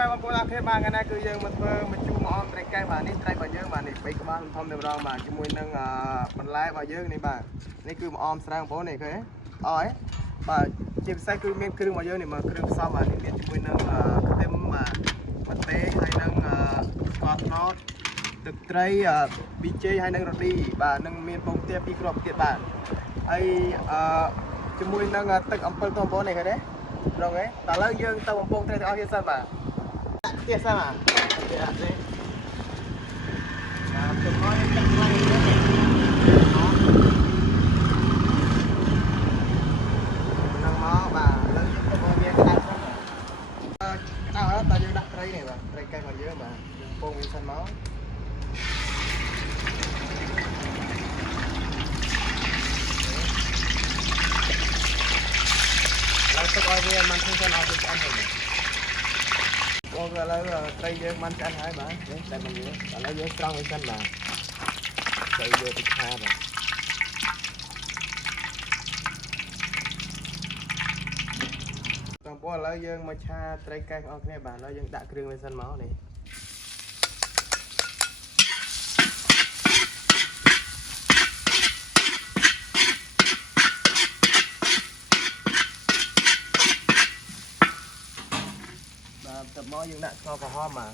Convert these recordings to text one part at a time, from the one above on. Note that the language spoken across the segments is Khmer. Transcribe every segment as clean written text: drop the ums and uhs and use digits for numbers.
mai bang pun akhir bang kan aku yang mencu mau om try bang ni try bang bang ni baik bang thom được rồi màជាមួយនឹងបន្លែរបស់យើងនេះបាទនេះគឺមកអមស្រាងបងប្អូននេះឃើញអស់ហ៎បាទជាពិសេសគឺមានគ្រឿងរបស់យើងនេះមកគ្រឿងផ្សំបាទនេះមានជាមួយនឹងខ្ទឹមបាទម្ទេសហើយនឹងស្ករត្នោតទឹកត្រីប៊ីចេហើយនឹងរ៉ូឌីបាទនឹងមានពងទា2គ្រាប់ទៀតបាទហើយជាមួយនឹងទឹកអំពិលបងប្អូននេះឃើញទេត្រង់ហ៎តែឥឡូវយើងទៅបំពងត្រីទាំងអស់គ្នាសិនបាទផ្ទះសិនបាទផ្ទះនេះបាទទៅមកទឹកខ្លាំងនេះនឹងមកបាទឥឡូវទៅមកវាក្តៅសិនក្តៅហើយតើយើងដាក់ត្រីនេះបាទត្រីកែរបស់យើងបាទយើងពងវាសិនមកទឹកឲ្យវាមិនធំសិនឲ្យវាឆ្អិនទៅបងឥឡូវត្រីយើងមិនឆ្អិនហើយបាទតែមិនយើងឥឡូវយើងស្រង់វាសិនបាទត្រីយើងទៅឆាបាទបងប្អូនឥឡូវយើងមកឆាត្រីកែបងប្អូនគ្នាបាទឥឡូវយើងដាក់គ្រឿងវាសិនមកនេះទឹកមកយើងដាក់ស្ករក្រហមបាទ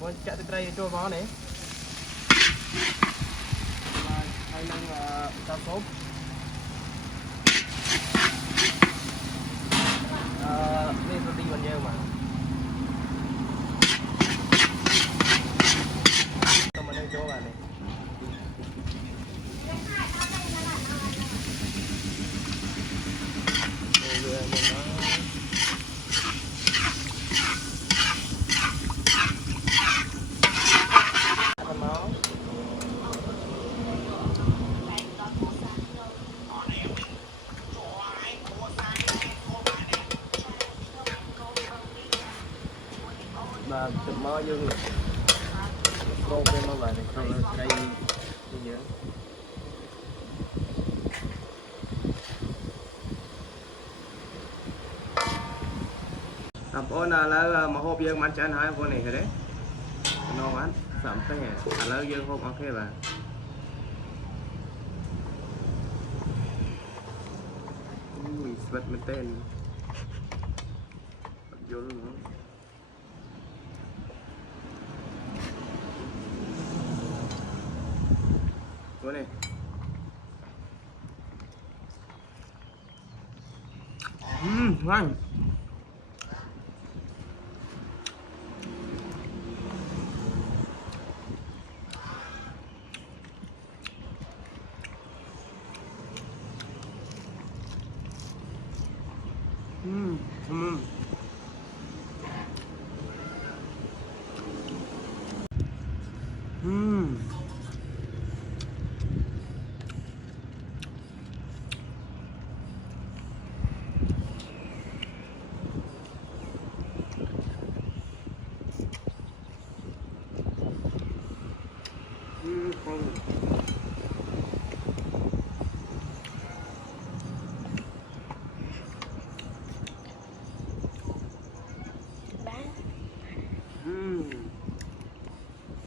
បងចាក់ទឹកត្រីចូលមកនេះបាទហើយនឹងទឹកស៊ុបនេះរ៉ូឌីរបស់យើងបាទចូលបាទនេះវាមកបាទទឹកមកយើងចូលពេលមកបាទនេះត្រីយើងបងប្អូនឥឡូវមកហូបយើងបានឆ្អិនហើយបងប្អូននេះឃើញទេណងបានសាំទេឥឡូវយើងហូបអស់គ្នាបាទអូយស្វិតមែនទេយល់ហ្មងនេះឆ្ងាញ់không